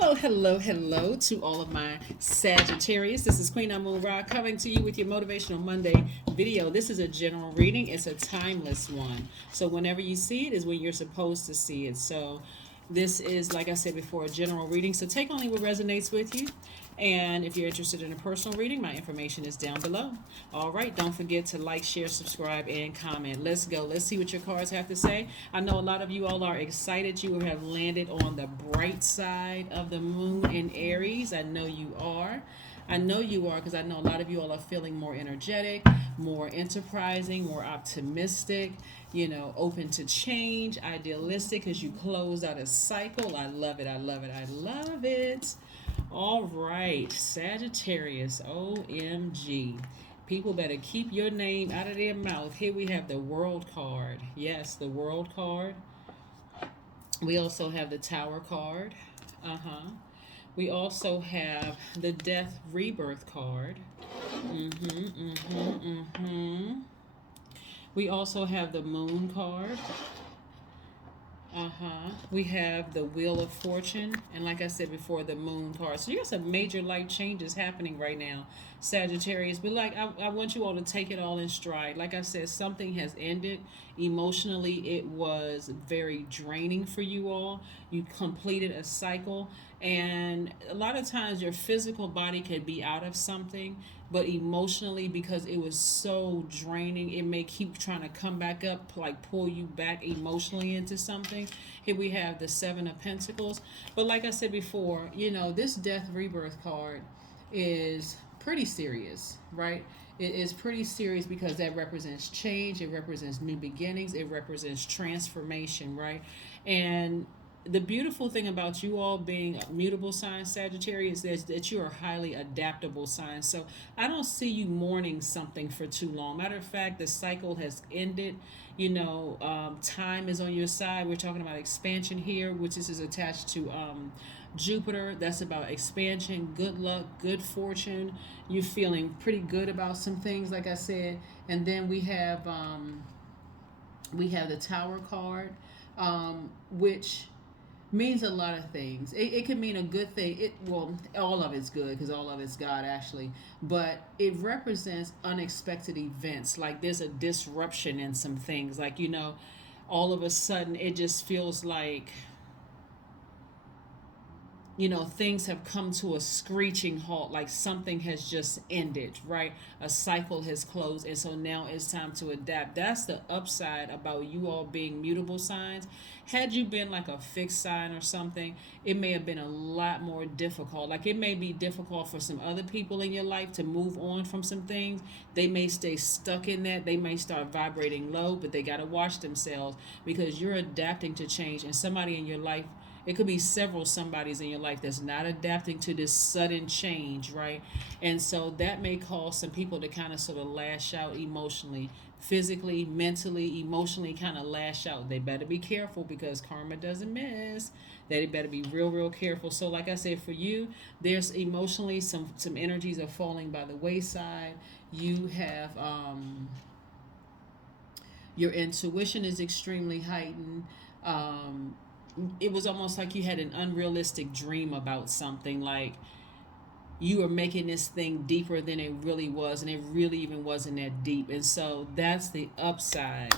Hello, hello, hello to all of my Sagittarius. This is Queen Amun Ra coming to you with your Motivational Monday video. This is a general reading. It's a timeless one. So whenever you see it is when you're supposed to see it. So this is, like I said before, a general reading. So take only what resonates with you. And if you're interested in a personal reading, my information is down below. All right, don't forget to like, share, subscribe, and comment. Let's go. Let's see what your cards have to say. I know a lot of you all are excited. You have landed on the bright side of the moon in Aries. I know you are. I know you are because I know a lot of you all are feeling more energetic, more enterprising, more optimistic, open to change, idealistic because you closed out a cycle. I love it. I love it. I love it. All right, Sagittarius, OMG. People better keep your name out of their mouth. Here we have the World card. Yes, the World card. We also have the Tower card. We also have the Death Rebirth card. We also have the Moon card. We have the Wheel of Fortune, and like I said before, the Moon card. So you got some major life changes happening right now, Sagittarius. But I want you all to take it all in stride. Like I said, something has ended. Emotionally, it was very draining for you all. You completed a cycle, and a lot of times your physical body could be out of something, but emotionally, because it was so draining, it may keep trying to come back up, like pull you back emotionally into something. Here we have the Seven of Pentacles. But like I said before, this Death Rebirth card is pretty serious, right? It is pretty serious because that represents change, it represents new beginnings, it represents transformation, right? And the beautiful thing about you all being mutable signs, Sagittarius, is that you are highly adaptable signs. So I don't see you mourning something for too long. Matter of fact, the cycle has ended. Time is on your side. We're talking about expansion here, which is attached to Jupiter. That's about expansion, good luck, good fortune. You're feeling pretty good about some things, like I said. And then we have the Tower card, which means a lot of things. It can mean a good thing. All of it's good because all of it's God actually, but it represents unexpected events. Like there's a disruption in some things. Like all of a sudden it just feels like things have come to a screeching halt, like something has just ended, right? A cycle has closed, and so now it's time to adapt. That's the upside about you all being mutable signs. Had you been like a fixed sign or something, it may have been a lot more difficult. Like it may be difficult for some other people in your life to move on from some things. They may stay stuck in that. They may start vibrating low, but they got to watch themselves because you're adapting to change, and somebody in your life, it could be several somebodies in your life that's not adapting to this sudden change, right? And so that may cause some people to kind of sort of lash out emotionally, physically, mentally, emotionally, kind of lash out. They better be careful because karma doesn't miss. They better be real, real careful. So like I said, for you, there's emotionally some energies are falling by the wayside. You have your intuition is extremely heightened. It was almost like you had an unrealistic dream about something, like you were making this thing deeper than it really was, and it really even wasn't that deep. And so that's the upside.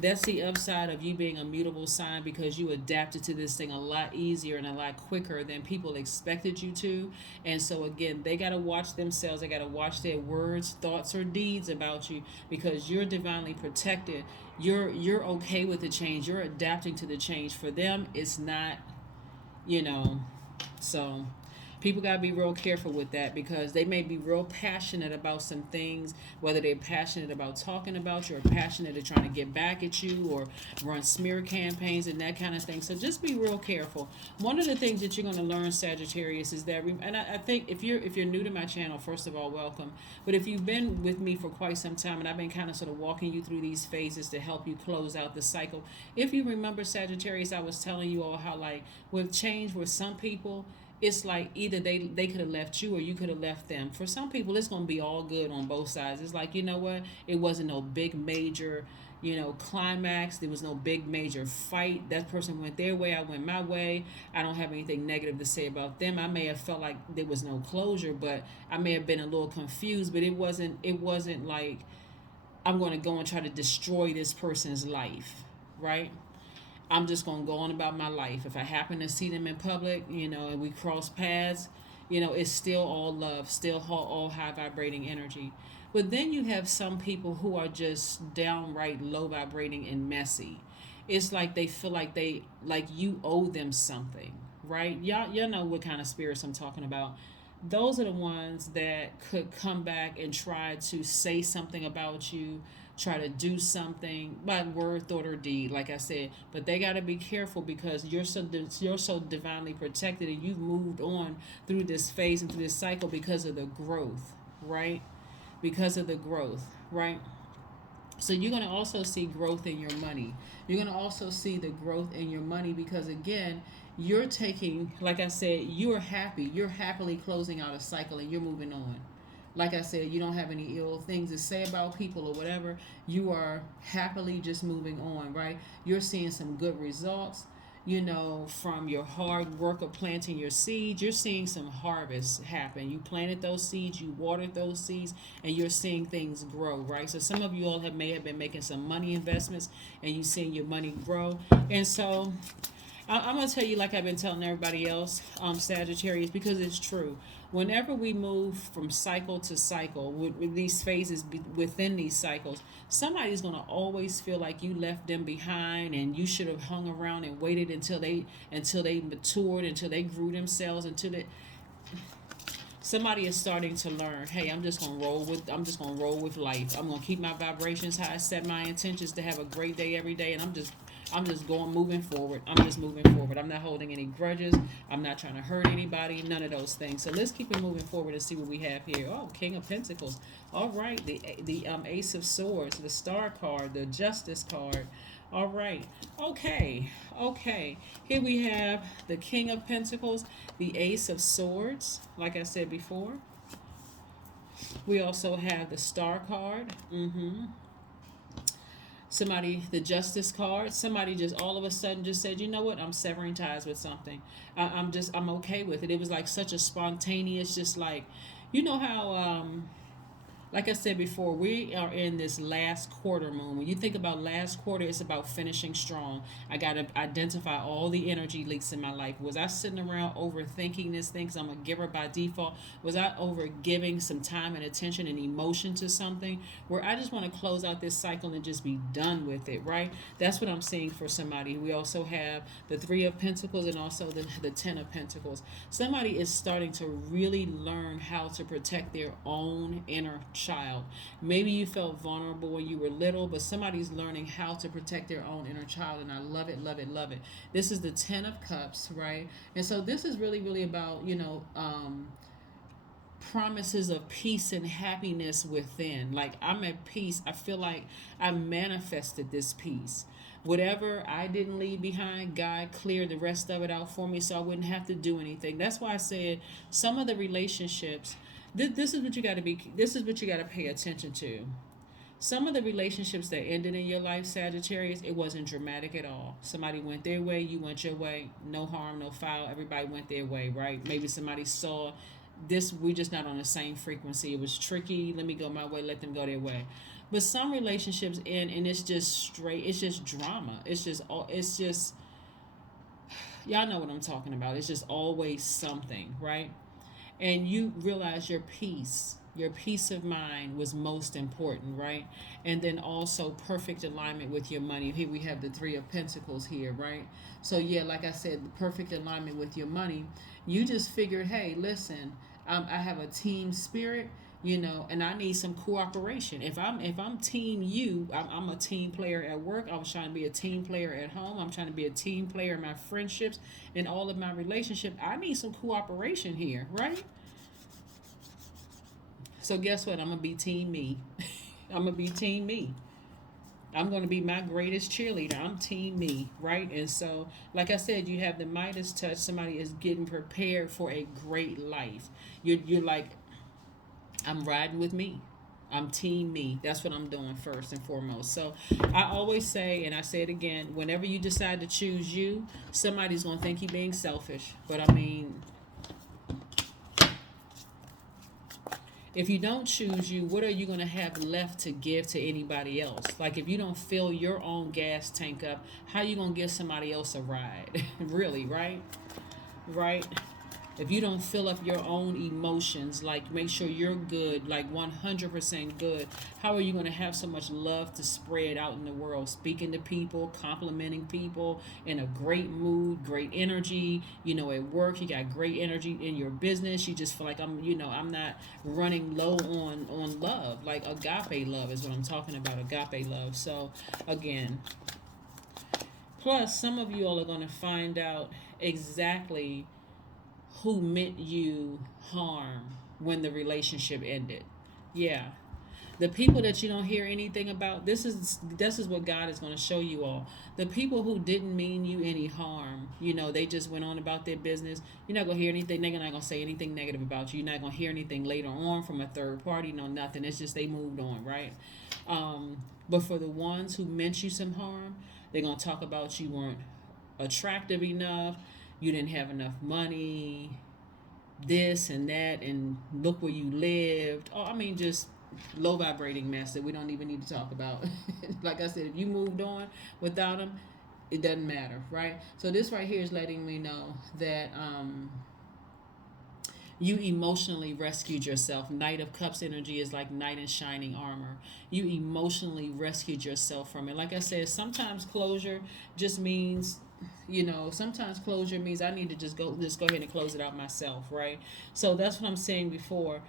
That's the upside of you being a mutable sign, because you adapted to this thing a lot easier and a lot quicker than people expected you to. And so again, they got to watch themselves. They got to watch their words, thoughts, or deeds about you, because you're divinely protected. You're okay with the change. You're adapting to the change. For them, it's not, so people got to be real careful with that, because they may be real passionate about some things, whether they're passionate about talking about you or passionate at trying to get back at you or run smear campaigns and that kind of thing. So just be real careful. One of the things that you're going to learn, Sagittarius, is that, and I think if you're new to my channel, first of all, welcome. But if you've been with me for quite some time, and I've been kind of sort of walking you through these phases to help you close out the cycle. If you remember, Sagittarius, I was telling you all how, like, with change, with some people, it's like either they could have left you or you could have left them. For some people, it's going to be all good on both sides. It's like, you know what? It wasn't no big major, climax. There was no big major fight. That person went their way, I went my way. I don't have anything negative to say about them. I may have felt like there was no closure, but I may have been a little confused, but it wasn't like I'm going to go and try to destroy this person's life, right? I'm just going to go on about my life. If I happen to see them in public, and we cross paths, it's still all love, still all high vibrating energy. But then you have some people who are just downright low vibrating and messy. It's like they feel like you owe them something, right? Y'all know what kind of spirits I'm talking about. Those are the ones that could come back and try to say something about you, try to do something by word, thought, or deed, like I said. But they got to be careful because you're so divinely protected, and you've moved on through this phase and through this cycle because of the growth, right? Because of the growth, right? So you're going to also see growth in your money. You're going to also see the growth in your money because, again, you're taking, like I said, you're happy. You're happily closing out a cycle and you're moving on. Like I said, you don't have any ill things to say about people or whatever. You are happily just moving on, right? You're seeing some good results, from your hard work of planting your seeds. You're seeing some harvest happen. You planted those seeds, you watered those seeds, and you're seeing things grow, right? So some of you all may have been making some money investments, and you seeing your money grow. And so I'm going to tell you, like I've been telling everybody else, Sagittarius, because it's true. Whenever we move from cycle to cycle with these phases within these cycles, somebody's going to always feel like you left them behind and you should have hung around and waited until they matured, until they grew themselves, somebody is starting to learn, hey, I'm just gonna roll with life. I'm gonna keep my vibrations high, set my intentions to have a great day every day, and I'm just moving forward. I'm just moving forward. I'm not holding any grudges. I'm not trying to hurt anybody, none of those things. So let's keep it moving forward and see what we have here. Oh, King of Pentacles. All right, the Ace of Swords, the Star card, the Justice card. All right. Okay. Here we have the King of Pentacles, the Ace of Swords, like I said before. We also have the Star card. The Justice card. Somebody just all of a sudden just said, you know what, I'm severing ties with something. I'm okay with it. It was like such a spontaneous, just like, how like I said before, we are in this last quarter moon. When you think about last quarter, it's about finishing strong. I got to identify all the energy leaks in my life. Was I sitting around overthinking this thing because I'm a giver by default? Was I over giving some time and attention and emotion to something where I just want to close out this cycle and just be done with it, right? That's what I'm seeing for somebody. We also have the Three of Pentacles and also the Ten of Pentacles. Somebody is starting to really learn how to protect their own inner child. Maybe you felt vulnerable when you were little, but somebody's learning how to protect their own inner child, and I love it, love it, love it. This is the Ten of Cups, right? And so this is really, really about, promises of peace and happiness within. Like, I'm at peace. I feel like I manifested this peace. Whatever I didn't leave behind, God cleared the rest of it out for me so I wouldn't have to do anything. That's why I said some of the relationships, this is what you got to be, this is what you got to pay attention to. Some of the relationships that ended in your life, Sagittarius, it wasn't dramatic at all. Somebody went their way, you went your way. No harm, no foul. Everybody went their way, right? Maybe somebody saw this, we're just not on the same frequency. It was tricky. Let me go my way, let them go their way. But some relationships end and it's just straight, it's just drama. It's just y'all know what I'm talking about. It's just always something, right? And you realize your peace of mind was most important, right? And then also perfect alignment with your money. Here we have the Three of Pentacles here, right? So yeah, like I said, the perfect alignment with your money. You just figured, hey, listen, I have a team spirit, and I need some cooperation. If I'm team you, I'm a team player at work. I was trying to be a team player at home. I'm trying to be a team player in my friendships and all of my relationship. I need some cooperation here, right? So guess what? I'm going to be team me. I'm going to be team me. I'm going to be my greatest cheerleader. I'm team me, right? And so, like I said, you have the Midas touch. Somebody is getting prepared for a great life. You're like, I'm riding with me. I'm team me. That's what I'm doing first and foremost. So I always say, and I say it again, whenever you decide to choose you, somebody's going to think you being selfish. But I mean, if you don't choose you, what are you going to have left to give to anybody else? Like if you don't fill your own gas tank up, how you going to give somebody else a ride? Really, right? Right? If you don't fill up your own emotions, like make sure you're good, like 100% good, how are you going to have so much love to spread out in the world? Speaking to people, complimenting people, in a great mood, great energy. At work, you got great energy. In your business, you just feel like I'm not running low on love. Like agape love is what I'm talking about, agape love. So again, plus some of you all are going to find out exactly who meant you harm when the relationship ended. Yeah. The people that you don't hear anything about, this is what God is going to show you all. The people who didn't mean you any harm, they just went on about their business. You're not going to hear anything. They're not going to say anything negative about you. You're not going to hear anything later on from a third party. No, nothing. It's just they moved on, right? But for the ones who meant you some harm, they're going to talk about you weren't attractive enough, you didn't have enough money, this and that, and look where you lived. Oh, I mean, just low vibrating mess that we don't even need to talk about. Like I said, if you moved on without them, it doesn't matter, right? So this right here is letting me know that you emotionally rescued yourself. Knight of Cups energy is like knight in shining armor. You emotionally rescued yourself from it. Like I said, sometimes closure just means, sometimes closure means I need to just go ahead and close it out myself, right? So that's what I'm saying before.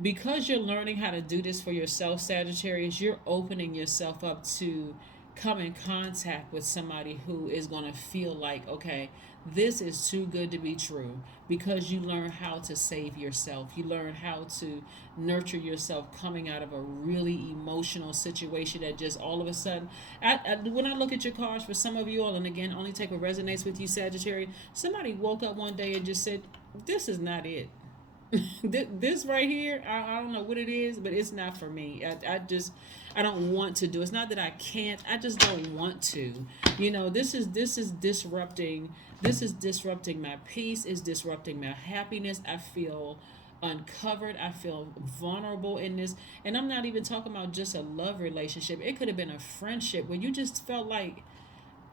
Because you're learning how to do this for yourself, Sagittarius, you're opening yourself up to come in contact with somebody who is going to feel like, okay, this is too good to be true, because you learn how to save yourself. You learn how to nurture yourself coming out of a really emotional situation that just all of a sudden, when I look at your cards, for some of you all, and again, only take what resonates with you, Sagittarius, somebody woke up one day and just said, this is not it. This right here, I don't know what it is, but it's not for me. I don't want to do. It's not that I can't. I just don't want to. This is disrupting. This is disrupting my peace. It's disrupting my happiness. I feel uncovered. I feel vulnerable in this, and I'm not even talking about just a love relationship. It could have been a friendship where you just felt like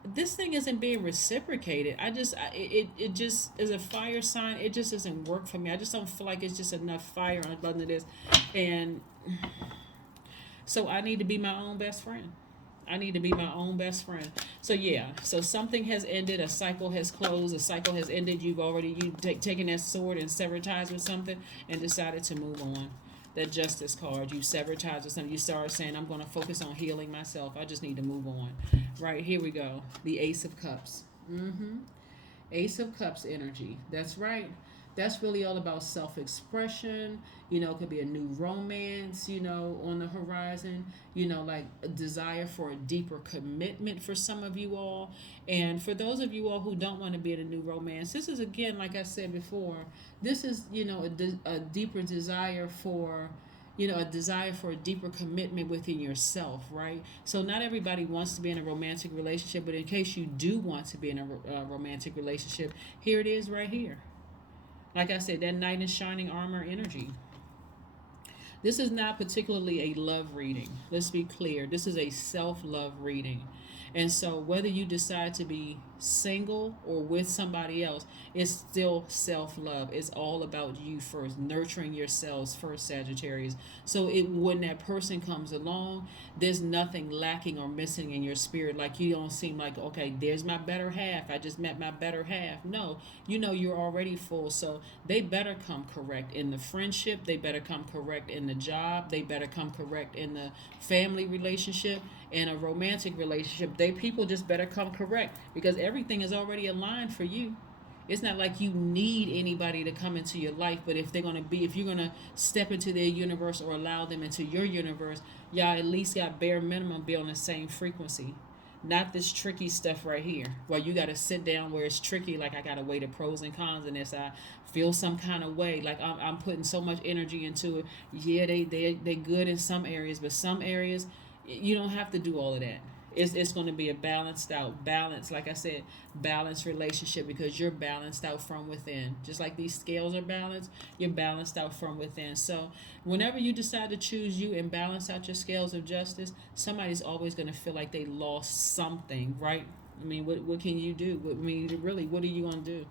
this thing isn't being reciprocated. It just is a fire sign. It just doesn't work for me. I just don't feel like it's just enough fire under this, and so I need to be my own best friend. I need to be my own best friend. So yeah, so something has ended. A cycle has closed. A cycle has ended. You've already taken that sword and severed ties with something and decided to move on. That Justice card, you severed ties with something. You started saying, I'm going to focus on healing myself. I just need to move on. Right, here we go. The Ace of Cups. Ace of Cups energy. That's right. That's really all about self-expression. It could be a new romance, on the horizon. Like a desire for a deeper commitment for some of you all. And for those of you all who don't want to be in a new romance, this is, again, like I said before, this is, a deeper desire for, a desire for a deeper commitment within yourself, right? So not everybody wants to be in a romantic relationship, but in case you do want to be in a romantic relationship, here it is right here. Like I said, that knight in shining armor energy. This is not particularly a love reading. Let's be clear. This is a self-love reading. And so whether you decide to be single or with somebody else, it's still self-love. It's all about you first, nurturing yourselves first, Sagittarius. So when that person comes along, there's nothing lacking or missing in your spirit. Like you don't seem like, okay, there's my better half. I just met my better half. No, you're already full. So they better come correct in the friendship. They better come correct in the job. They better come correct in the family relationship. In a romantic relationship, people just better come correct, because everything is already aligned for you. It's not like you need anybody to come into your life, but if you're gonna step into their universe or allow them into your universe, y'all at least got bare minimum be on the same frequency. Not this tricky stuff right here where you got to sit down where it's tricky, like I got to weigh the pros and cons in this. I feel some kind of way, like I'm putting so much energy into it. Yeah, they good in some areas, but some areas you don't have to do all of that. It's going to be a balanced out balance, like I said, balanced relationship, because you're balanced out from within. Just like these scales are balanced, you're balanced out from within. So whenever you decide to choose you and balance out your scales of justice, somebody's always going to feel like they lost something, right? I mean, what can you do? I mean, really, what are you going to do?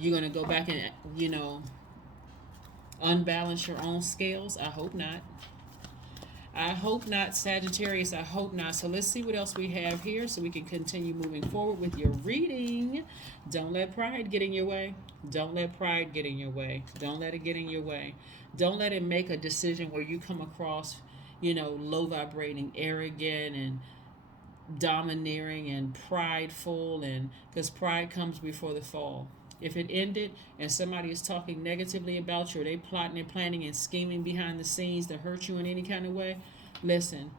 You're going to go back and, unbalance your own scales? I hope not. I hope not, Sagittarius. I hope not. So let's see what else we have here so we can continue moving forward with your reading. Don't let pride get in your way. Don't let pride get in your way. Don't let it get in your way. Don't let it make a decision where you come across, low vibrating, arrogant, and domineering and prideful, and because pride comes before the fall. If it ended and somebody is talking negatively about you, or they plotting and planning and scheming behind the scenes to hurt you in any kind of way, listen,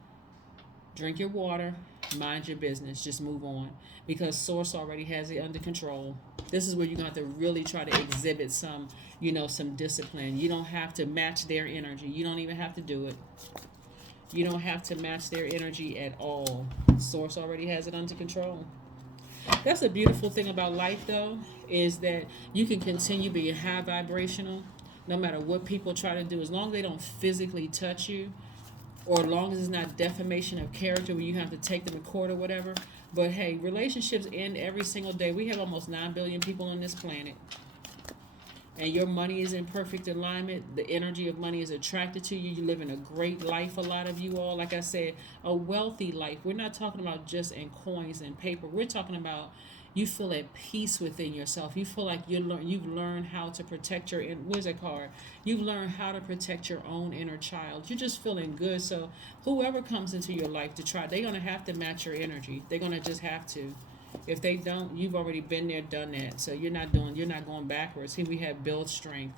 drink your water, mind your business, just move on, because source already has it under control. This is where you're going to have to really try to exhibit some discipline. You don't have to match their energy. You don't even have to do it. You don't have to match their energy at all. Source already has it under control. That's a beautiful thing about life, though, is that you can continue being high vibrational no matter what people try to do, as long as they don't physically touch you, or as long as it's not defamation of character where you have to take them to court or whatever. But hey, relationships end every single day. We have almost 9 billion people on this planet, and your money is in perfect alignment. The energy of money is attracted to you. You live in a great life, a lot of you all. Like I said, a wealthy life. We're not talking about just in coins and paper. We're talking about you feel at peace within yourself. You feel like you've learned how to protect your where's that card? You've learned how to protect your own inner child. You're just feeling good. So whoever comes into your life to try, they're gonna have to match your energy. They're gonna just have to. If they don't, you've already been there, done that. So you're not going backwards. Here we have build strength.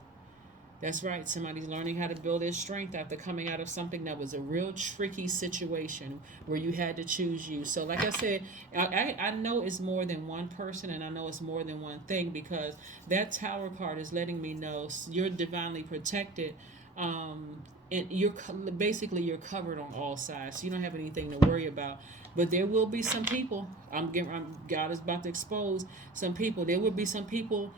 That's right. Somebody's learning how to build their strength after coming out of something that was a real tricky situation where you had to choose you. So like I said, I know it's more than one person, and I know it's more than one thing, because that Tower card is letting me know you're divinely protected. And you're covered on all sides. So you don't have anything to worry about. But there will be some people. God is about to expose some people. There will be some people.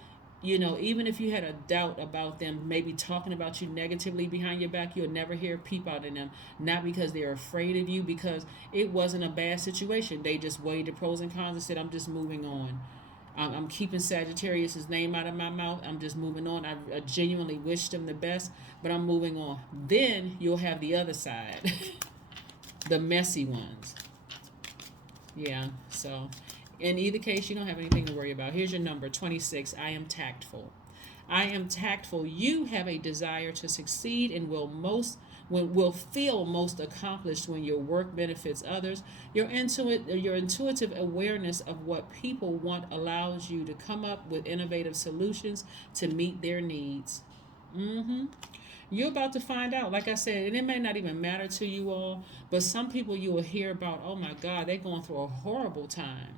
Even if you had a doubt about them, maybe talking about you negatively behind your back, you'll never hear a peep out in them. Not because they're afraid of you, because it wasn't a bad situation. They just weighed the pros and cons and said, "I'm just moving on. I'm keeping Sagittarius' name out of my mouth. I'm just moving on. I genuinely wish them the best, but I'm moving on." Then you'll have the other side, the messy ones. Yeah, so in either case, you don't have anything to worry about. Here's your number, 26. I am tactful. I am tactful. You have a desire to succeed and will feel most accomplished when your work benefits others. Your intuitive awareness of what people want allows you to come up with innovative solutions to meet their needs. Mm-hmm. You're about to find out, like I said, and it may not even matter to you all, but some people you will hear about, oh my God, they're going through a horrible time.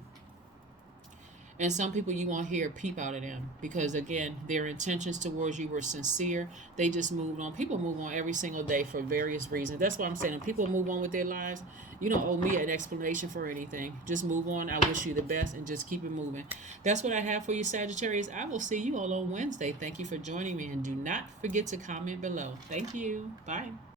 And some people you won't hear a peep out of them, because again, their intentions towards you were sincere. They just moved on. People move on every single day for various reasons. That's why I'm saying, if people move on with their lives, you don't owe me an explanation for anything. Just move on. I wish you the best and just keep it moving. That's what I have for you, Sagittarius. I will see you all on Wednesday. Thank you for joining me, and do not forget to comment below. Thank you. Bye.